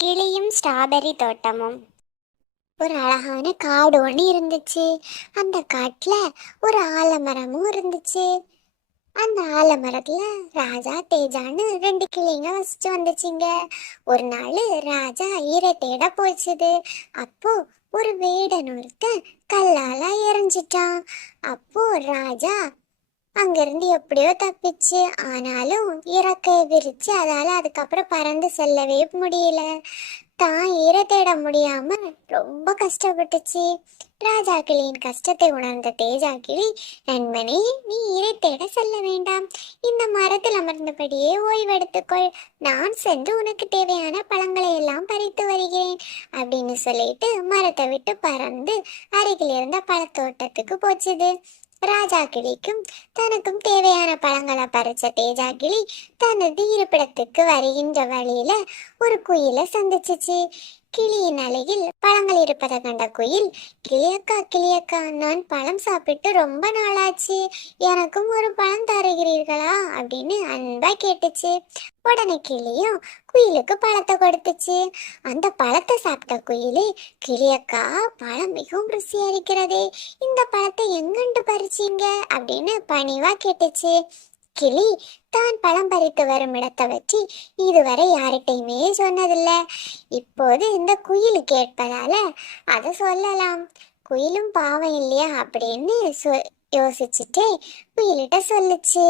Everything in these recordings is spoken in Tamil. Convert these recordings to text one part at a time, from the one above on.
கிளியும் ஸ்ட்ராபெரி தோட்டமும். ஒரு அழகான காடு ஒன்று இருந்துச்சு. அந்த காட்டில் ஒரு ஆலமரமும் இருந்துச்சு. அந்த ஆலமரத்தில் ராஜா தேஜான்னு ரெண்டு கிளிங்க வசிச்சு வந்துச்சுங்க. ஒரு நாள் ராஜா ஈரை தேட போச்சுது. அப்போ ஒரு வேடன் ஒருத்தன் கல்லால் எரிஞ்சிட்டான். அப்போ ராஜா அங்கிருந்து எப்படியோ தப்பிச்சு ஆனாலும் இறக்கைய விரிச்சு அதால அதுக்கப்புறம் பறந்து செல்லவே முடியல. தான் ஈர தேட முடியாம ரொம்ப கஷ்டப்பட்டுச்சு. ராஜா கிளியின் கஷ்டத்தை உணர்ந்த தேஜா கிளி நண்பனே நீ ஈரை தேட செல்ல வேண்டாம். இந்த மரத்தில் அமர்ந்தபடியே ஓய்வெடுத்துக்கொள். நான் சென்று உனக்கு தேவையான பழங்களை எல்லாம் பறித்து வருகிறேன் அப்படின்னு சொல்லிட்டு மரத்தை விட்டு பறந்து அருகில் இருந்த பழத்தோட்டத்துக்கு போச்சுது. ராஜா கிளிக்கும் தனக்கும் தேவையான பழங்களை பறிச்ச தேஜா கிளி தனது இருப்பிடத்துக்கு வருகின்ற வழியில ஒரு குயிலை சந்திச்சிச்சு. கிளியின் அலையில் பழங்கள் இருப்பதை கண்ட குயில் கிளியக்கா கிளியக்கா நான் பழம் சாப்பிட்டு ரொம்ப நாளாச்சு. எனக்கும் ஒரு பழம் தருகிறீர்களா? அப்படின்னு அன்பா கேட்டுச்சு. உடனே கிளியும் குயிலுக்கு பழத்தை கொடுத்துச்சு. அந்த பழத்தை சாப்பிட்ட குயிலு கிளியக்கா பழம் மிகவும் ருசியா இருக்கிறதே இந்த பழத்தை எங்கண்டு பறிச்சீங்க? அப்படின்னு பணிவா கேட்டுச்சு. கிளி தான் பழம் பறித்து வரும் இடத்தை வச்சு இதுவரை யார்கிட்டையுமே சொன்னதில்ல. இப்போது இந்த குயில் கேட்பதால அதை சொல்லலாம். குயிலும் பாவம் இல்லையா அப்படின்னு சொ யோசிச்சுட்டே குயிலிட்ட சொல்லுச்சு.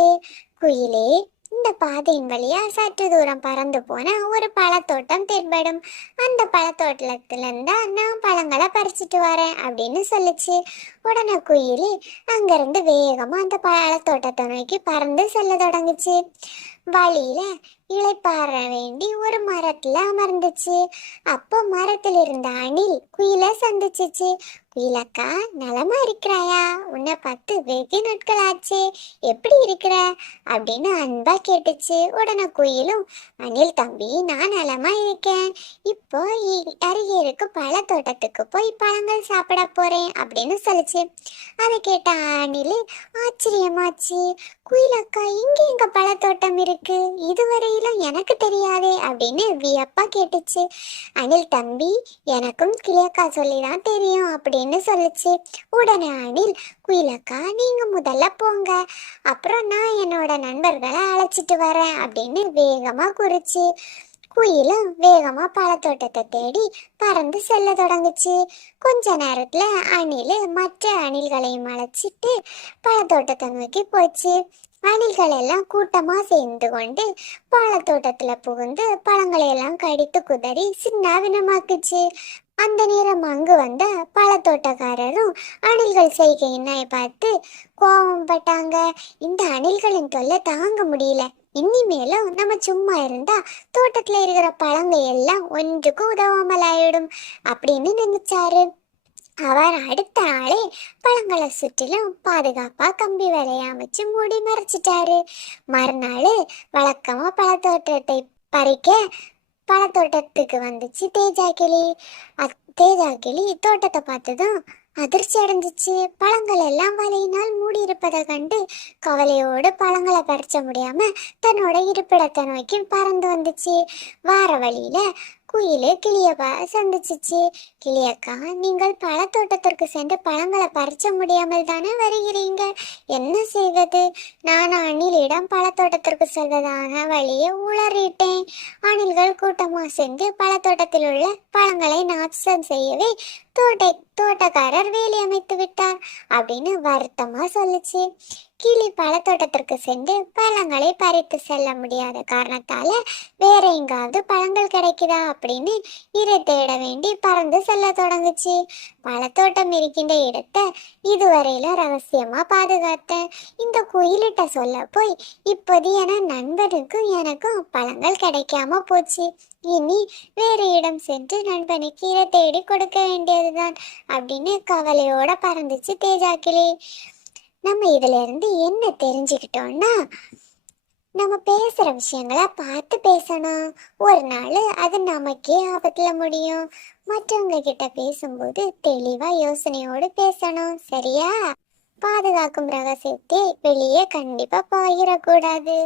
குயிலே இந்த பாதையின் வழியா சற்று தூரம் பறந்து போனா ஒரு பழத்தோட்டம் தென்படும். அந்த பழத்தோட்டத்துல இருந்தா நான் பழங்களை பறிச்சிட்டு வரேன் அப்படின்னு சொல்லுச்சு. உடனே குயிலி அங்கிருந்து வேகமா அந்த பழத்தோட்டத்தை நோக்கி பறந்து செல்ல தொடங்குச்சு. வழியில இளைப்பாற வேண்டி ஒரு மரத்துல அமர்ந்துச்சு. அப்போ மரத்துல இருந்த அணில் குயில சந்திச்சுச்சு. குயிலக்கா நலமா இருக்கிறாயா? உன்னை பார்த்து வெகு நாட்கள் ஆச்சு எப்படி இருக்கிற? அப்படின்னு அன்பா கேட்டுச்சு. உடனே குயிலும் அனில் தம்பி நான் நலமா இருக்கேன். இப்போ இ- அருகே இருக்க பழத்தோட்டத்துக்கு போய் பழங்கள் சாப்பிட போறேன் அப்படின்னு சொல்லுச்சு. அதை கேட்ட அணில் ஆச்சரியமாச்சு. குயிலக்கா இங்க எங்க பழத்தோட்டம் இருக்கு? இதுவரையிலும் எனக்கு தெரியாதே அப்படின்னு வியப்பா கேட்டுச்சு. அனில் தம்பி எனக்கும் கிளியக்கா சொல்லிதான் தெரியும் அப்படின்னு சொல்லுச்சு. உடனே அனில் குயிலக்கா நீங்க முதல்ல போங்க. அப்புறம் நான் என்னோட நண்பர்களை அழைச்சிட்டு வரேன் அப்படின்னு வேகமா குறிச்சு. குயிலும் வேகமா பழத்தோட்டத்தை தேடி பறந்து செல்ல தொடங்குச்சு. கொஞ்ச நேரத்துல அணில் மற்ற அணில்களையும் அழைச்சிட்டு பழத்தோட்டத்தை நோக்கி போச்சு. அணில்கள் எல்லாம் கூட்டமா சேர்ந்து கொண்டு பழத்தோட்டத்துல புகுந்து பழங்களை எல்லாம் கடித்து குதறி சின்னாவினமாக்குச்சு அந்த நேரம் அங்கு வந்த பழத்தோட்டக்காரரும் அணில்கள் செய்கையினை பார்த்து கோபம் பட்டாங்க. இந்த அணில்களின் தொல்லை தாங்க முடியல. இனிமேலும் நம்ம சும்மா இருந்தா தோட்டத்துல இருக்கிற பழங்கள் எல்லாம் ஒன்றுக்கும் உதவாமல் ஆயிடும் அப்படின்னு நினைச்சாரு. அவர் அடுத்த நாளே பழங்களை சுற்றிலும் பாதுகாப்பா கம்பி வேலையை அமைச்சு மூடி மறைச்சிட்டாரு. மறுநாள் வழக்கமா பழத்தோட்டத்தை பறிக்க பழத்தோட்டத்துக்கு வந்துச்சு தேஜா கிளி அத்- தேஜா கிளி தோட்டத்தை பார்த்ததும் அதிர்ச்சி அடைஞ்சிச்சு. பழங்கள் எல்லாம் வலையினால் மூடி இருப்பதை கண்டு கவலையோடு பழங்களை பறிச்ச முடியாம தன்னோட இருப்பிடத்தை நோக்கி பறந்து வந்துச்சு. வார வழியில குயிலு கிளியப்பா சந்திச்சிச்சு. கிளியக்கா நீங்கள் பழத்தோட்டத்திற்கு சென்று பழங்களை பறிச்ச முடியாமல் தானே வருகிறீங்க? என்ன செய்வது? நான் அணிலிடம் பழத்தோட்டத்திற்கு செல்வதான வழியே உளறிட்டேன். அணில்கள் கூட்டமாக சென்று பழத்தோட்டத்தில் உள்ள பழங்களை நாசம் செய்யவே தோட்ட தோட்டக்காரர் வேலி அமைத்து விட்டார் அப்படின்னு வருத்தமா சொல்லுச்சு. கிளி பழத்தோட்டத்திற்கு சென்று பழங்களை பறித்து செல்ல முடியாத காரணத்தால வேற எங்காவது பழங்கள் கிடைக்குதா அப்படின்னு இரை தேட வேண்டி பறந்து செல்ல தொடங்குச்சு. பழத்தோட்டம் இருக்கின்ற இடத்தை இதுவரையில ரகசியமா பாதுகாத்தேன் இந்த குயிலிட்ட சொல்ல போய் இப்போது என நண்பனுக்கும் எனக்கும் பழங்கள் கிடைக்காம போச்சு. இனி வேறு இடம் சென்று நண்பனுக்கு இதை தேடி கொடுக்க வேண்டியதுதான் அப்படின்னு கவலையோட பறந்துச்சு தேஜா கிளி நம்ம இதுல இருந்து என்ன தெரிஞ்சுக்கிட்டோம்னா நம்ம பேசுற விஷயங்களை பார்த்து பேசணும். ஒரு நாள் அது நமக்கே ஆபத்துல முடியும். மற்றவங்க கிட்ட பேசும்போது தெளிவா யோசனையோடு பேசணும். சரியா? பாதுகாக்கும் ரகசியத்தை வெளியே கண்டிப்பா பகிரக்கூடாது.